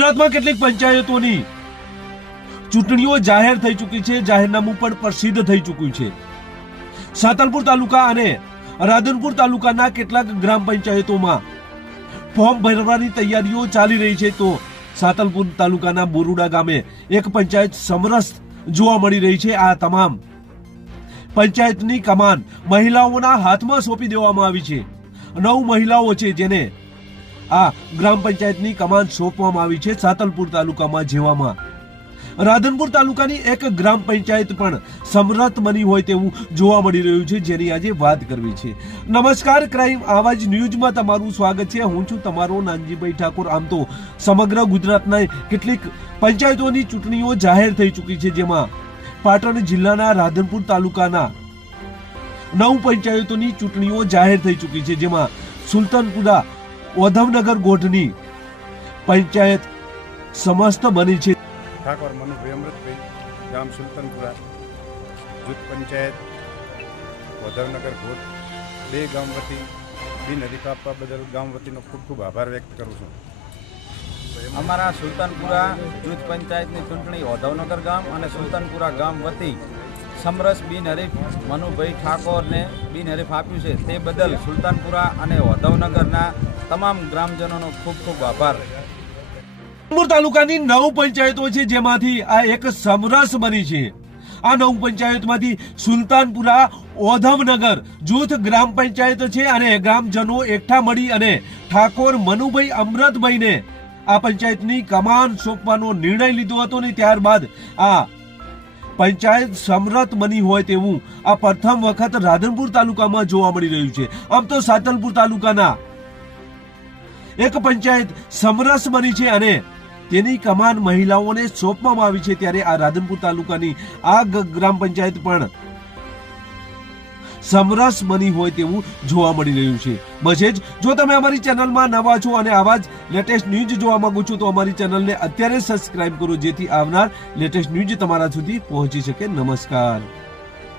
ગુજરાતમાં કેટલીક પંચાયતોની ચૂંટણીઓ જાહેર થઈ ચૂકી છે, જાહેરનામું પણ પ્રસિદ્ધ થઈ ચૂક્યું છે। સાતલપુર તાલુકા અને રાધનપુર તાલુકાના કેટલાક ગ્રામ પંચાયતોમાં ફોર્મ ભરવાની તૈયારીઓ ચાલી રહી છે, તો સાતલપુર તાલુકાના બોરુડા ગામે એક પંચાયત સમરસ જોવા મળી રહી છે। આ તમામ પંચાયતની કમાન મહિલાઓના હાથમાં સોંપી દેવામાં આવી છે। 9 મહિલાઓ છે જેને આ ગ્રામ પંચાયતની કમાન સોંપવામાં આવી છે। સાતલપુર તાલુકામાં જેવામાં રાધનપુર તાલુકાની એક ગ્રામ પંચાયત પણ સમરથ બની હોય તેવું જોવા મળી રહ્યું છે, જેની આજે વાત કરવી છે। નમસ્કાર, ક્રાઇમ આવાજ ન્યૂઝમાં તમારું સ્વાગત છે। હું છું તમારો નાનજીભાઈ ઠાકોર। આમ તો સમગ્ર ગુજરાતના કેટલીક પંચાયતોની ચૂંટણીઓ જાહેર થઈ ચૂકી છે, જેમાં પાટણ જિલ્લાના રાધનપુર તાલુકાના 9 પંચાયતોની ચૂંટણીઓ જાહેર થઈ ચૂકી છે, જેમાં સુલતાનપુરા ઓધવનગર ગોઠની પંચાયત સમસ્ત બની છે। ઠાકોર મનુભાઈ અમૃતભાઈ, ગામ સુલતાનપુરા, જૂથ પંચાયત ઓધવનગર ગોઠ, 2 ગામ વતી બિનહરીફ આપવા બદલ ગામ વતીનો ખૂબ ખૂબ આભાર વ્યક્ત કરું છું। અમારા સુલતાનપુરા જૂથ પંચાયતની ચૂંટણી ઓધવનગર ગામ અને સુલતાનપુરા ગામ વતી સમરસ બિનહરીફ મનુભાઈ ઠાકોરને બિનહરીફ આપ્યું છે, તે બદલ સુલતાનપુરા અને ઓધવનગરના તમામ ગ્રામજનોનો ખૂબ ખૂબ આભાર। તાલુકાની 9 પંચાયતો છે, જેમાંથી આ એક સમરસ બની છે। આ 9 પંચાયતમાંથી સુલતાનપુરા ઓધવનગર જૂથ ગ્રામ પંચાયત છે અને ગ્રામજનો એકઠા મળી અને ઠાકોર મનુભાઈ અમૃતભાઈને આ પંચાયતની કમાન સોંપવાનો નિર્ણય લીધો હતો ને ત્યારબાદ આ પંચાયત સમરથ બની હોય તેવું આ પ્રથમ વખત રાધનપુર તાલુકામાં જોવા મળી રહ્યું છે। આમ તો સાતલપુર તાલુકાના એક પંચાયત સમરસ બની છે અને તેની કમાન મહિલાઓને સોંપવામાં આવી છે, ત્યારે આ રાધનપુર તાલુકાની આ ગ્રામ પંચાયત પણ સમરસ બની હોય તેવું જોવા મળી રહ્યું છે। બસ જ, જો તમે અમારી ચેનલમાં નવા છો અને આવા જ લેટેસ્ટ ન્યૂઝ જોવા માંગો છો તો અમારી ચેનલને અત્યારે સબસ્ક્રાઇબ કરો, જેથી આવનાર લેટેસ્ટ ન્યૂઝ તમારા સુધી પહોંચી શકે। નમસ્કાર।